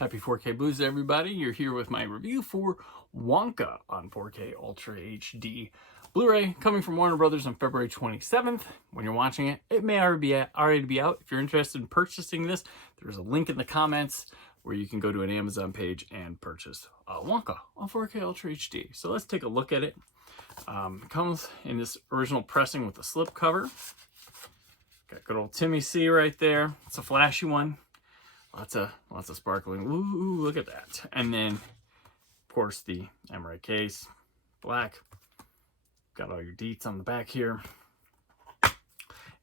Happy 4K Blues, everybody. You're here with my review for Wonka on 4K Ultra HD Blu-ray, coming from Warner Brothers on February 27th. When you're watching it, it may already be out. If you're interested in purchasing this, there's a link in the comments where you can go to an Amazon page and purchase Wonka on 4K Ultra HD. So let's take a look at it. It comes in this original pressing with a slip cover. Got good old Timmy C right there. It's a flashy one. Lots of sparkling. Ooh, look at that. And then, of course, the emerald case, black. Got all your deets on the back here.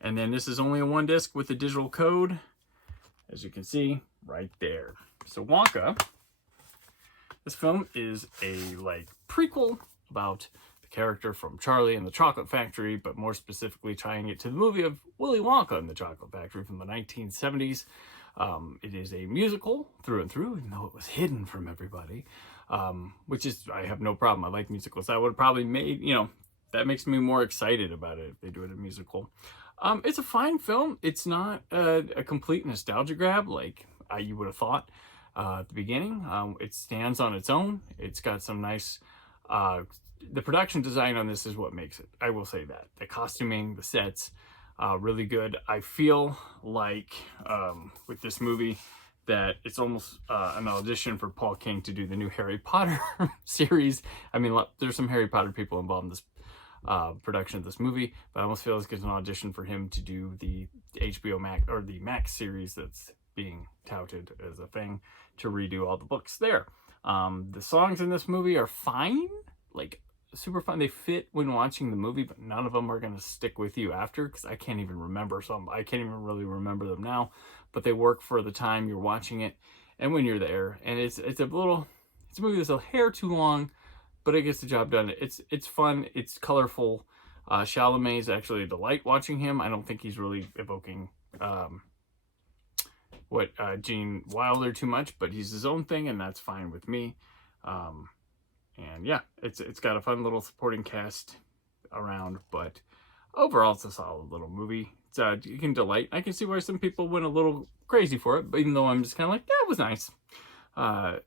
And then this is only a 1 disc with a digital code, as you can see right there. So Wonka, this film is a prequel about the character from Charlie and the Chocolate Factory, but more specifically tying it to the movie of Willy Wonka and the Chocolate Factory from the 1970s. It is a musical through and through, even though it was hidden from everybody, which is, I have no problem. I like musicals. I would have probably made, that makes me more excited about it if they do it a musical. It's a fine film. It's not a complete nostalgia grab like you would have thought at the beginning. It stands on its own. It's got some nice, the production design on this is what makes it. I will say that. The costuming, the sets, really good. I feel like with this movie that it's almost an audition for Paul King to do the new Harry Potter series. I mean, there's some Harry Potter people involved in this production of this movie, but I almost feel like it's an audition for him to do the HBO Max or the Max series that's being touted as a thing, to redo all the books there. The songs in this movie are fine, super fun. They fit when watching the movie, but none of them are going to stick with you after, because I can't even remember some. I can't even really remember them now, but they work for the time you're watching it and when you're there. And it's a movie that's a hair too long, but it gets the job done. It's fun. It's colorful. Chalamet is actually a delight watching him. I don't think he's really evoking Gene Wilder too much, but he's his own thing, and that's fine with me. And yeah, it's got a fun little supporting cast around, but overall it's a solid little movie. You can delight. I can see why some people went a little crazy for it, but even though I'm just kind of like, yeah, it was nice.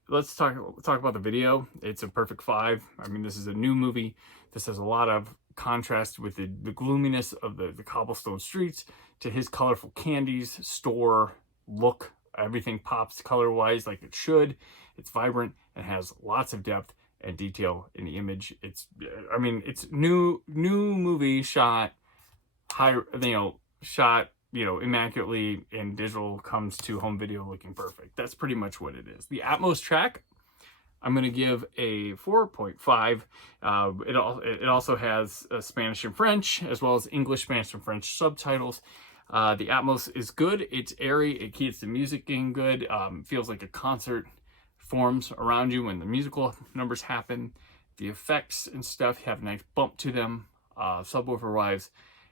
Let's talk about the video. It's a perfect 5. I mean, this is a new movie. This has a lot of contrast with the gloominess of the cobblestone streets to his colorful candies, store, look. Everything pops color-wise like it should. It's vibrant and has lots of depth and detail in the image. It's new movie shot immaculately, and digital comes to home video looking perfect. That's pretty much what it is. The Atmos track, I'm going to give a 4.5. It also has Spanish and French, as well as English, Spanish, and French subtitles. The Atmos is good. It's airy. It keeps the music in good. Feels like a concert forms around you when the musical numbers happen. The effects and stuff have a nice bump to them. Subwoofer-wise,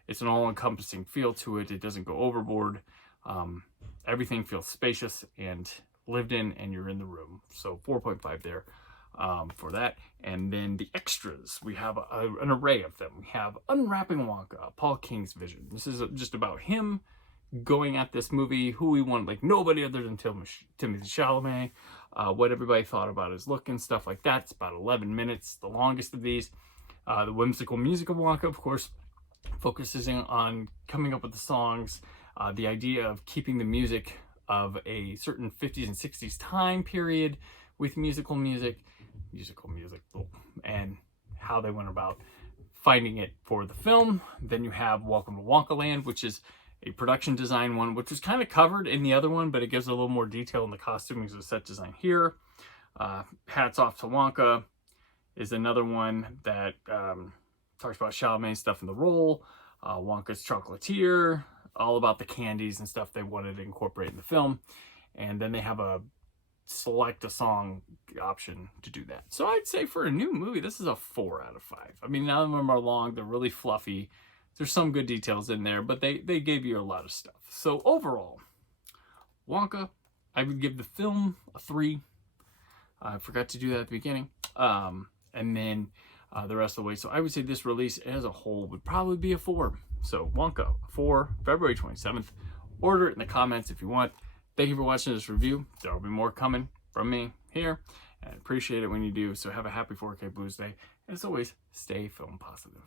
it's an all-encompassing feel to it. It doesn't go overboard. Everything feels spacious and lived in, and you're in the room. So 4.5 there for that. And then the extras, we have an array of them. We have Unwrapping Wonka, Paul King's vision. This is just about him going at this movie, who we want, like nobody other than Timothée Chalamet, what everybody thought about his look and stuff like that. It's about 11 minutes, the longest of these. The whimsical music of Wonka, of course, focuses on coming up with the songs, the idea of keeping the music of a certain 50s and 60s time period with musical music, and how they went about finding it for the film. Then you have Welcome to Wonkaland, which is a production design one, which was kind of covered in the other one, but it gives a little more detail in the costuming of set design here. Hats Off to Wonka is another one that talks about Chalamet stuff in the role. Wonka's Chocolatier, all about the candies and stuff they wanted to incorporate in the film. And then they have a select a song option to do that. So I'd say for a new movie, this is a 4 out of 5. I mean, none of them are long. They're really fluffy. There's some good details in there, but they gave you a lot of stuff. So overall, Wonka, I would give the film a 3. I forgot to do that at the beginning. And then the rest of the way. So I would say this release as a whole would probably be a 4. So Wonka, 4, February 27th. Order it in the comments if you want. Thank you for watching this review. There will be more coming. from me here, and I appreciate it when you do. So have a happy 4K Blues Day. And as always, stay film positive.